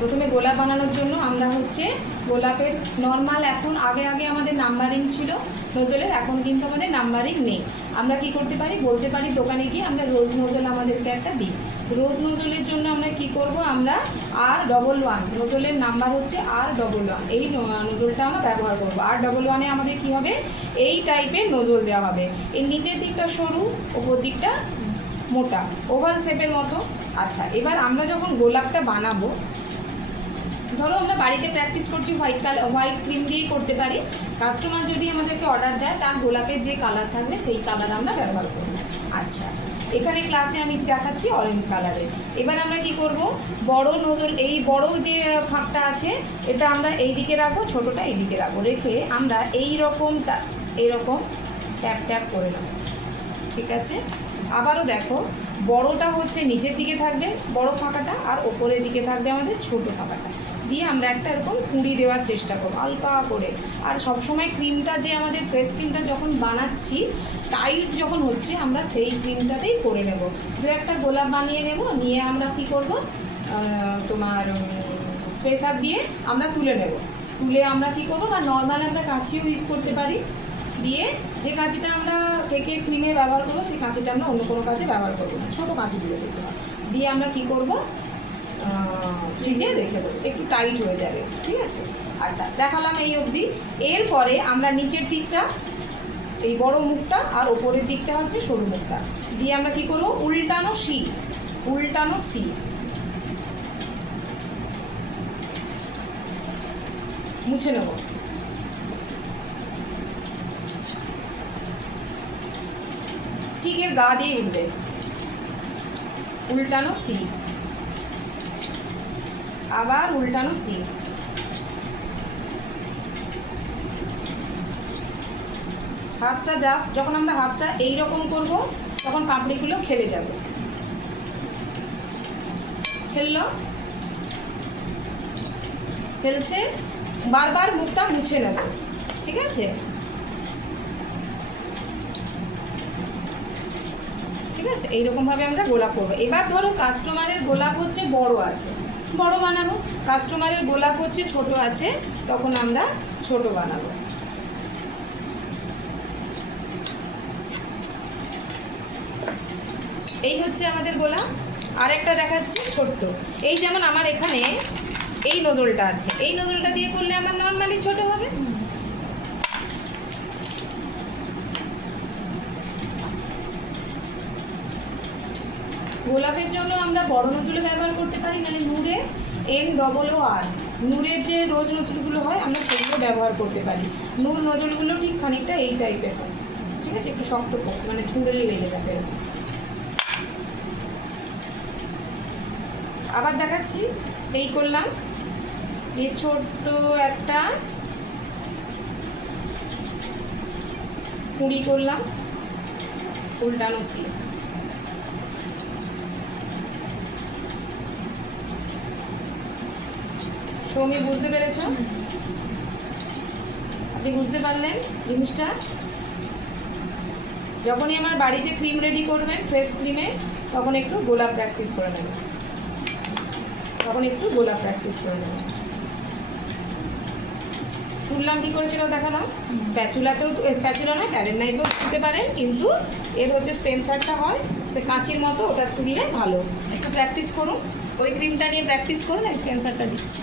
প্রথমে গোলাপ বানানোর জন্য আমরা হচ্ছে গোলাপের নর্মাল, এখন আগে আমাদের নাম্বারিং ছিল নোজলের, এখন কিন্তু আমাদের নাম্বারিং নেই। আমরা কি করতে পারি, বলতে পারি দোকানে গিয়ে আমরা রোজ নোজল আমাদেরকে একটা দিই। রোজ নোজলের জন্য আমরা কি করব, আমরা R11 নোজলের নাম্বার হচ্ছে R11, এই নোজলটা আমরা ব্যবহার করব। R11-এ আমাদের কি হবে, এই টাইপের নোজল দেওয়া হবে। এর নিচের দিকটা সরু, ওপর দিকটা মোটা, ওভাল শেপের মতো। আচ্ছা, এবার আমরা যখন গোলাপটা বানাবো, ধরো আমরা বাড়িতে প্র্যাকটিস করছি হোয়াইট ক্রিম দিয়েই করতে পারি। কাস্টমার যদি আমাদেরকে অর্ডার দেয়, তার গোলাপের যে কালার থাকবে সেই কালার আমরা ব্যবহার করব। আচ্ছা, এখানে ক্লাসে আমি দেখাচ্ছি অরেঞ্জ কালারের। এবার আমরা কি করব, বড় নোজল, এই বড় যে ফাঁকটা আছে এটা আমরা এই দিকে রাখবো, ছোটোটা এই দিকে রাখবো, রেখে আমরা এইরকম ট্যাপ ট্যাপ করে নেব। ঠিক আছে, আবারও দেখো, বড়টা হচ্ছে নিচের দিকে থাকবে বড় ফাঁকাটা, আর ওপরের দিকে থাকবে আমাদের ছোট ফাঁকাটা, দিয়ে আমরা একটা এরকম কুঁড়ি দেওয়ার চেষ্টা করবো হালকা করে। আর সবসময় ক্রিমটা যে আমাদের ফ্রেশ ক্রিমটা যখন বানাচ্ছি, টাইট যখন হচ্ছে, আমরা সেই ক্রিমটাতেই করে নেব। দু একটা গোলাপ বানিয়ে নেব, নিয়ে আমরা কি করব, তোমার স্পেসার দিয়ে আমরা তুলে নেব। তুলে আমরা কি করব, বা নর্মাল আমরা কাঁচিও ইউজ করতে পারি, দিয়ে যে কাঁচিটা আমরা কেকের ক্রিমে ব্যবহার করবো, সেই কাঁচিটা আমরা অন্য কোনো কাজে ব্যবহার করবো না, ছোটো কাঁচিগুলো যেতে হয়, দিয়ে আমরা কি করব, ফ্রিজে রেখে দেবো, একটু টাইট হয়ে যাবে। ঠিক আছে, আচ্ছা দেখালাম এই অবধি। এরপরে আমরা নিচের দিকটা, এই বড় মুখটা, আর ওপরের দিকটা হচ্ছে সরু মুখটা, দিয়ে আমরা কি করবো, উল্টানো সি মুছে নেব। ঠিক এর গা দিয়ে উঠবে, উল্টানো সি, আবার উল্টানো সি। হাতটা জাস্ট যখন আমরা হাতটা এইরকম করব, তখন পাপড়িগুলো খেলে যাবে। খেলছে, বারবার মুখটা মুছে নেব। ঠিক আছে, ঠিক আছে, এইরকমভাবে আমরা গোলাপ করবো। এবার ধরো কাস্টমারের গোলাপ হচ্ছে বড় আছে, বড় বানাবো, কাস্টমারের গোলাপ হচ্ছে ছোট আছে, তখন আমরা ছোট বানাবো। এই হচ্ছে আমাদের গোলাপ। আরেকটা দেখাচ্ছি ছোট্ট, এই যেমন আমার এখানে এই নজলটা আছে, এই নজলটা দিয়ে করলে আমার নর্মালি ছোট হবে। গোলাপের জন্য আমরা বড় নজলে ব্যবহার করতে পারি, নাহলে NOOR নূরের যে রোজ নজলগুলো হয়, আমরা সেগুলো ব্যবহার করতে পারি। নূর নজলগুলো ঠিক খানিকটা এই টাইপের হয়। ঠিক আছে, একটু শক্ত করতে, মানে ছুঁড়েলে লেগে যাবে। আবার দেখাচ্ছি, এই করলাম, এই ছোট্ট একটা কুঁড়ি করলাম, উল্টানো সি। সৌমি বুঝতে পেরেছ? আপনি বুঝতে পারলেন জিনিসটা? যখনই আমার বাড়িতে ক্রিম রেডি করবেন ফ্রেশ ক্রিমে, তখন একটু গোলাপ প্র্যাকটিস করে নেবেন, তুললাম কি করে সেটাও দেখালাম। স্প্যাচুলা নয়, ট্যালেন্ট নাইফেও তুলতে পারেন, কিন্তু এর হচ্ছে স্পেন্সারটা হয় কাঁচির মতো, ওটা তুললে ভালো। একটু প্র্যাকটিস করুন, ওই ক্রিমটা নিয়ে প্র্যাকটিস করুন, স্পেন্সারটা দিচ্ছি।